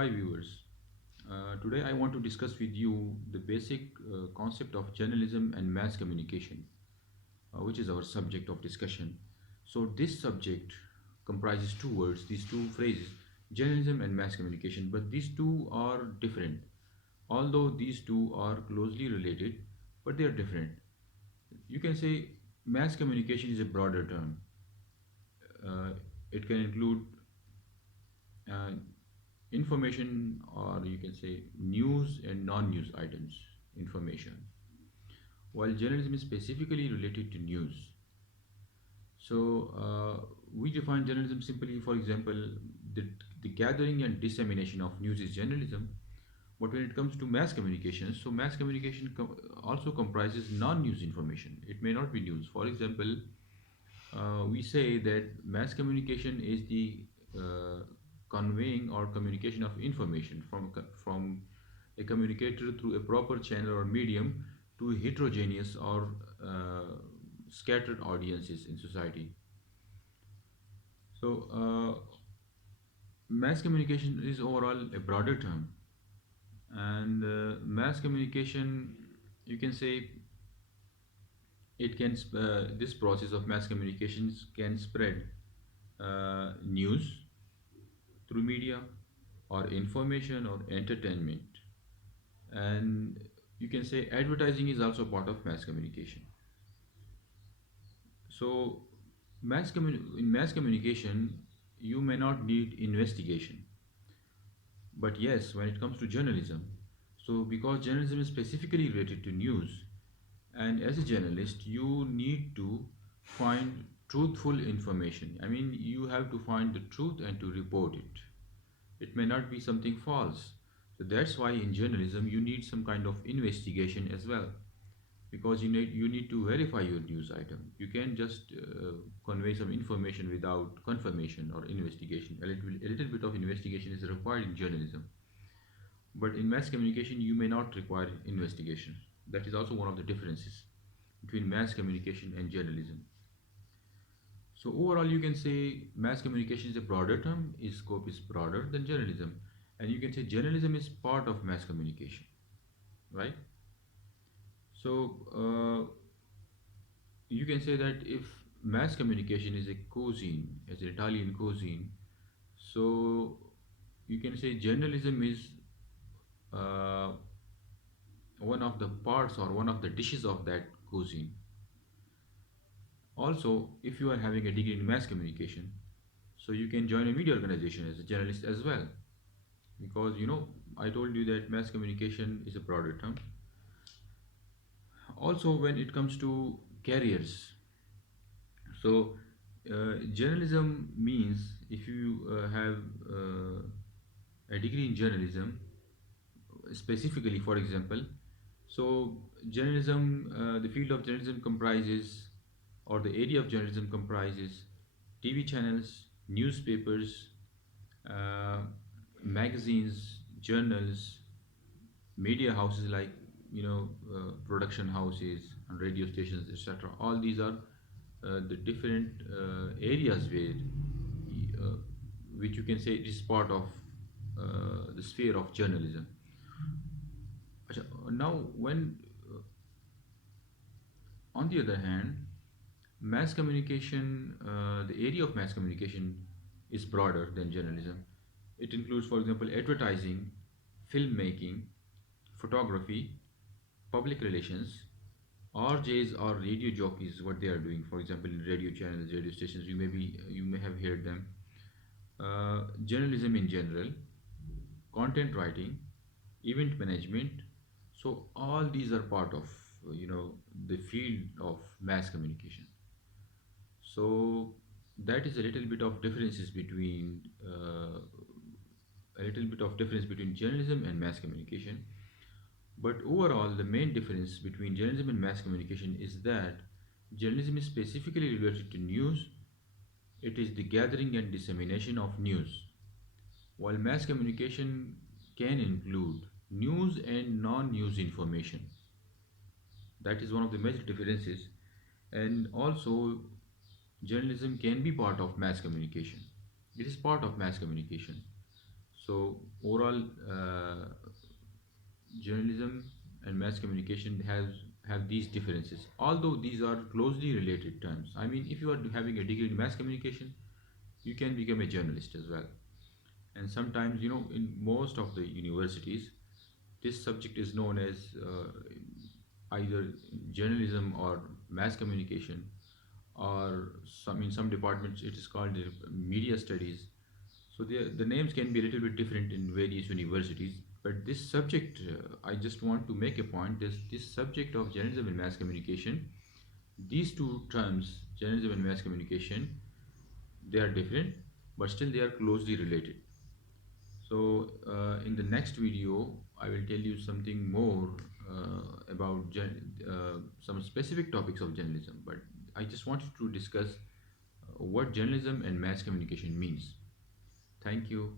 Hi viewers. Today I want to discuss with you the basic concept of journalism and mass communication, which is our subject of discussion. So this subject comprises two words, these two phrases, journalism and mass communication, but these two are different. Although these two are closely related, but they are different. You can say mass communication is a broader term. Uh, it can include uh, information, or you can say news and non-news items information, while journalism is specifically related to news. So we define journalism simply, for example, the, the gathering and dissemination of news is journalism. But when it comes to mass communication, so mass communication also comprises non-news information. It may not be news. For example, we say that mass communication is the uh, conveying or communication of information from a communicator through a proper channel or medium to heterogeneous or scattered audiences in society. So mass communication is overall a broader term, and mass communication, you can say, this process of mass communications can spread news through media or information or entertainment, and you can say advertising is also part of mass communication. So in mass communication you may not need investigation, but yes, when it comes to journalism, so because journalism is specifically related to news, and as a journalist you need to find truthful information. I mean, you have to find the truth and to report it. It may not be something false. So that's why in journalism you need some kind of investigation as well, because you need to verify your news item. You can't just convey some information without confirmation or investigation. A little bit of investigation is required in journalism, but in mass communication you may not require investigation. That is also one of the differences between mass communication and journalism. So overall, you can say mass communication is a broader term, its scope is broader than journalism, and you can say journalism is part of mass communication, right? So you can say that if mass communication is a cuisine, as an Italian cuisine, so you can say journalism is uh, one of the parts or one of the dishes of that cuisine. Also, if you are having a degree in mass communication, so you can join a media organization as a journalist as well, because I told you that mass communication is a broader term. Also, when it comes to careers, so journalism means if you have a degree in journalism, specifically, for example, so journalism, the field of journalism comprises, or the area of journalism comprises TV channels, newspapers, uh, magazines, journals, media houses like production houses and radio stations, etc. All these are the different areas where uh, which you can say it is part of the sphere of journalism. Acha, now when on the other hand, mass communication, the area of mass communication is broader than journalism. It includes, for example, advertising, filmmaking, photography, public relations. RJs or radio jockeys, what they are doing, for example, in radio channels, radio stations, you may have heard them. Journalism in general, content writing, event management. So all these are part of the field of mass communication. So that is a little bit of differences between a little bit of difference between journalism and mass communication. But overall, the main difference between journalism and mass communication is that journalism is specifically related to news. It is the gathering and dissemination of news, while mass communication can include news and non-news information. That is one of the major differences. And also, journalism can be part of mass communication. It is part of mass communication. So overall, journalism and mass communication have these differences. Although these are closely related terms. I mean, if you are having a degree in mass communication, you can become a journalist as well. And sometimes, in most of the universities, this subject is known as either journalism or mass communication, or some in some departments it is called media studies. So the names can be a little bit different in various universities, but this subject, I just want to make a point, this subject of journalism and mass communication, these two terms, journalism and mass communication, they are different, but still they are closely related. So, in the next video, I will tell you something more about some specific topics of journalism. But I just wanted to discuss what journalism and mass communication means. Thank you.